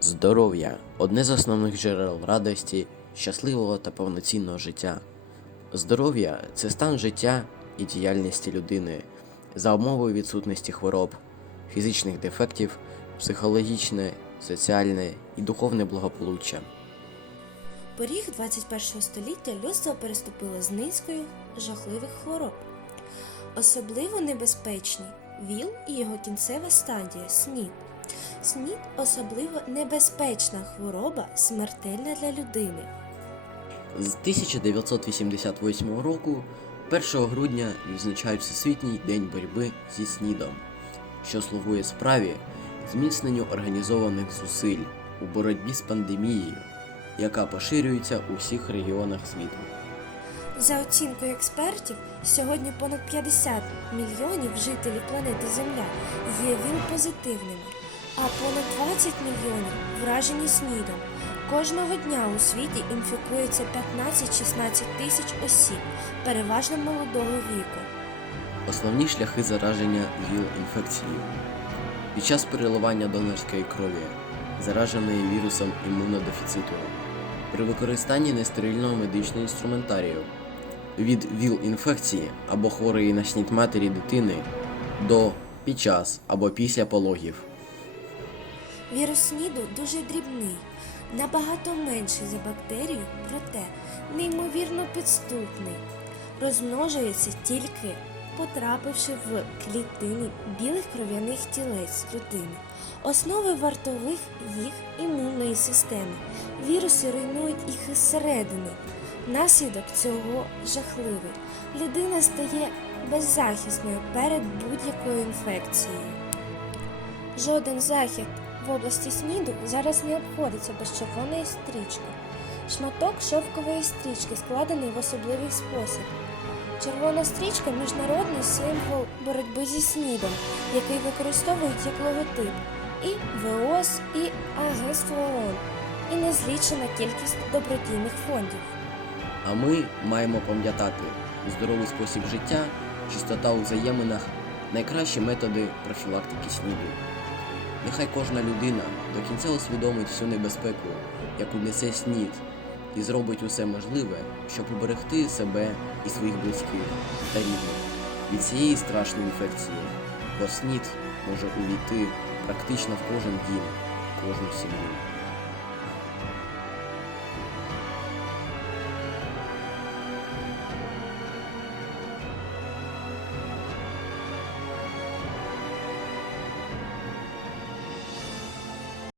Здоров'я одне з основних джерел радості, щасливого та повноцінного життя. Здоров'я це стан життя і діяльності людини за умовою відсутності хвороб, фізичних дефектів, психологічне, соціальне і духовне благополуччя. Поріг 21 століття людство переступило з низкою жахливих хвороб. Особливо небезпечні ВІЛ і його кінцева стадія СНІД. СНІД особливо небезпечна хвороба, смертельна для людини. З 1988 року, 1 грудня, відзначають Всесвітній день боротьби зі СНІДом, що слугує справі зміцненню організованих зусиль у боротьбі з пандемією, яка поширюється у всіх регіонах світу. За оцінкою експертів, сьогодні понад 50 мільйонів жителів планети Земля є ВІЛ-позитивними, а понад 20 мільйонів вражені СНІДом. Кожного дня у світі інфікується 15-16 тисяч осіб, переважно молодого віку. Основні шляхи зараження ВІЛ-інфекцією. Під час переливання донорської крові, зараженої вірусом імунодефіциту, при використанні нестерильного медичного інструментарію, від ВІЛ-інфекції або хворої на снід матері дитини до під час або після пологів. Вірус СНІДу дуже дрібний, набагато менший за бактерію, проте неймовірно підступний. Розмножується тільки потрапивши в клітини білих кров'яних тілець людини, основи вартових їх імунної системи. Віруси руйнують їх із середини. Наслідок цього жахливий. Людина стає беззахисною перед будь-якою інфекцією. Жоден захід в області СНІДу зараз не обходиться без червоної стрічки. Шматок шовкової стрічки складений в особливий спосіб. Червона стрічка міжнародний символ боротьби зі СНІДом, який використовують як логотип і ВООЗ, і Агентство ООН, і незлічена кількість добродійних фондів. А ми маємо пам'ятати, здоровий спосіб життя, чистота у взаєминах найкращі методи профілактики СНІДу. Нехай кожна людина до кінця усвідомить всю небезпеку, яку несе СНІД, і зробить усе можливе, щоб уберегти себе і своїх близьких та рідних від цієї страшної інфекції, бо СНІД може увійти практично в кожен дім, в кожну сім'ю.